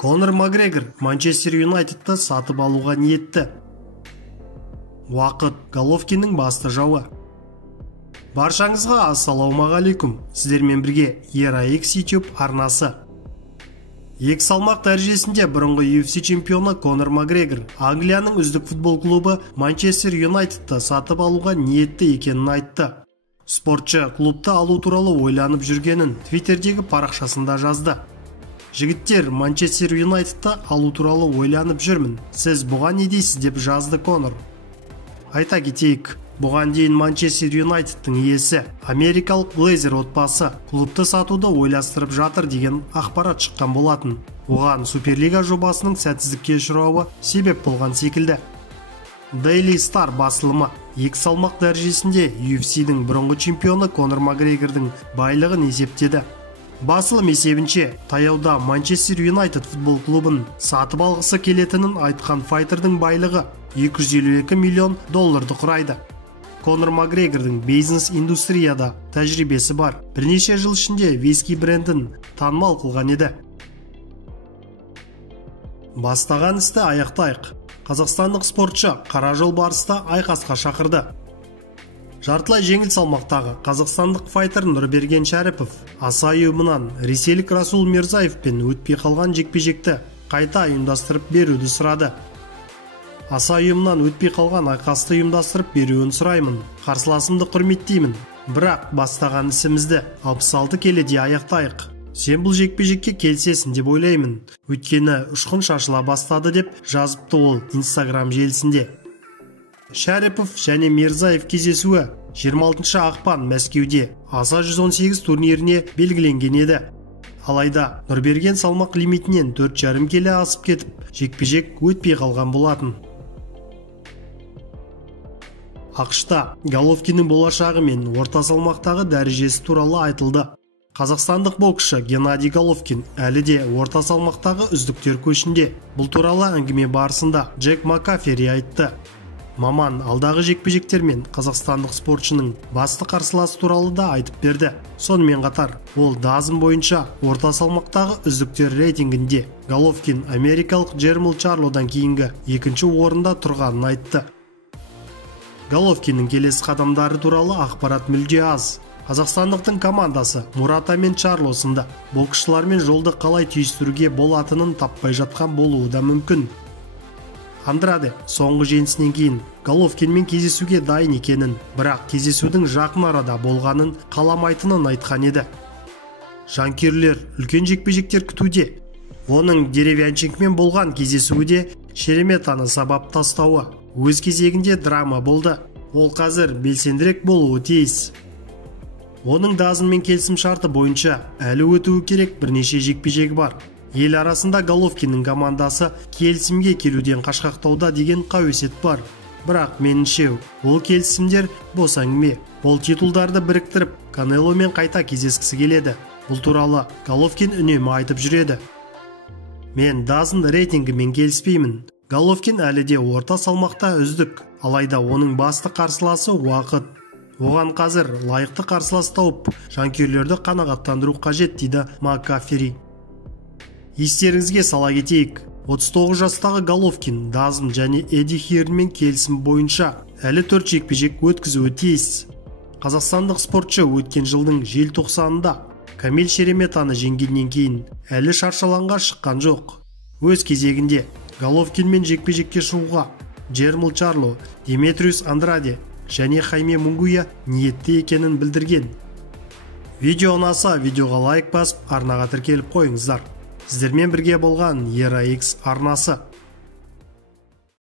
Конор Макгрегор Манчестер Юнайтедті сатып алуға ниетті. Уақыт Головкиннің басты жауы. Баршаңызға ассалаумағалейкум. Сіздермен бірге ERA-X YouTube арнасы. Екі салмақ дәрежесінде бұрынғы UFC чемпионы Конор Макгрегор Англияның үздік футбол клубы Манчестер Юнайтедті сатып алуға ниетті екенін айтты. Спортшы клубты алу туралы ойланып жүргенін Твиттердегі парақшасында жазды. Жігіттер, Манчестер Юнайтедті алу туралы ойланып жүрмін. Сіз бұған не дейсіз деп жазды Конор. Айта кетейік, бұған дейін Манчестер Юнайтедтің иесі америкалық Глейзер отбасы клубты сатуды ойластырып жатыр деген ақпарат шыққан болатын. Оған Суперлига жобасының сәтсіздікке ұшырауы себеп болған секілді. Daily Star басылымы екі салмақ дәрежесінде UFC-дің бұрынғы чемпионы Конор Макгрегордың байлығын есептеді. Басылым есебінше, таяуда Манчестер Юнайтед футбол клубын сатып алғысы келетінін айтқан файтердің байлығы $252 миллион құрайды. Конор Макгрегордың бизнес-индустрияда тәжірибесі бар. Бірнеше жыл ішінде виски брендін танымал қылған еді. Бастаған істі аяқтайық. Қазақстандық спортшы қара жол барыста айқасқа шақырды. Жартылай жеңіл салмақтағы қазақстандық файтер Нұрберген Шәріпов аса ұйымынан ресейлік Расул Мирзаевпен өтпей қалған жекпе-жекті қайта ұйымдастырып беруді сұрады. Аса ұйымнан өтпей қалған айқасты ұйымдастырып беруін сұраймын. Қарсыласымды құрметтеймін. Бірақ бастаған ісімізді 66 келіде аяқтайық. Сен бұл жекпе-жекке келсесің деп ойлаймын. Өйткені ұшқын шашыла бастады деп жазыпты ол Instagram желісінде. Шәріпов және Мирзаев кездесуі 26 ақпан Мәскеуде аса 118 турниріне белгіленген еді. Алайда Нұрберген салмақ лимитінен 4,5 келі асып кетіп, жекпе-жек өтпей қалған болатын. ақш-та Головкиннің болашағы мен орта салмақтағы дәрежесі туралы айтылды. Қазақстандық боксшы Геннадий Головкин әлі де орта салмақтағы үздіктер көшінде. Бұл туралы әңгіме барысында Джек Макафери айтты. Маман алдағы жекпе-жектермен қазақстандық спортшының басты қарсыласы туралы да айтып берді. Сонымен қатар, ол DAZN бойынша орта салмақтағы үздіктер рейтингінде Головкин америкалық Джермал Чарлодан кейінгі екінші орында тұрғанын айтты. Головкиннің келесі қадамдары туралы ақпарат мүлде аз. Қазақстандықтың командасы Мурата мен Чарло сынды боксшылармен жолды қалай түйістіруге болатынын таппай жатқан болуы да мүмкін. Андраде соңғы жеңісінен кейін Головкинмен кездесуге дайын екенін, бірақ кездесудің жақын арада болғанын қаламайтынын айтқан еді. Жанкүйерлер үлкен жекпе-жектер күтуде. Оның Деревянченкомен болған кездесуі де Шереметаны сабап тастауы өз кезегінде драма болды. Ол қазір белсендірек болуы тиіс. Оның DAZN келісім шарты бойынша әлі өтуі керек бірнеше жекпе-жегі бар. Ел арасында Головкиннің командасы келісімге келуден қашқақтауда деген қауесет бар. Бірақ меніңше ол келісімдер бос әңгіме. Ол титулдарды біріктіріп, Канеломен қайта кездескісі келеді. Бұл туралы Головкин үнемі айтып жүреді. Мен DAZN рейтингімен келіспеймін. Головкин әлі де орта салмақта үздік, алайда оның басты қарсыласы уақыт. Оған қазір лайықты қарсылас тауып, жанкүйерлерді қанағаттандыру қажет, дейді Макафери. Естеріңізге сала кетейік, 39 жастағы Головкин DAZN және Эдди Хирнмен келісім бойынша әлі 4 жекпе-жек өткізуі тиіс. Қазақстандық спортшы өткен жылдың желтоқсанында Камил Шереметаны жеңгеннен кейін әлі шаршаланға шыққан жоқ. Өз кезегінде Головкинмен жекпе-жекке шығуға Джермал Чарло, Деметриус Андраде және Хайме Мунгуя ниетті екенін білдірген. Видео ұнаса, видеоға лайк басып, арнаға тіркеліп қойыңыздар. Сіздермен бірге болған ERA-X арнасы.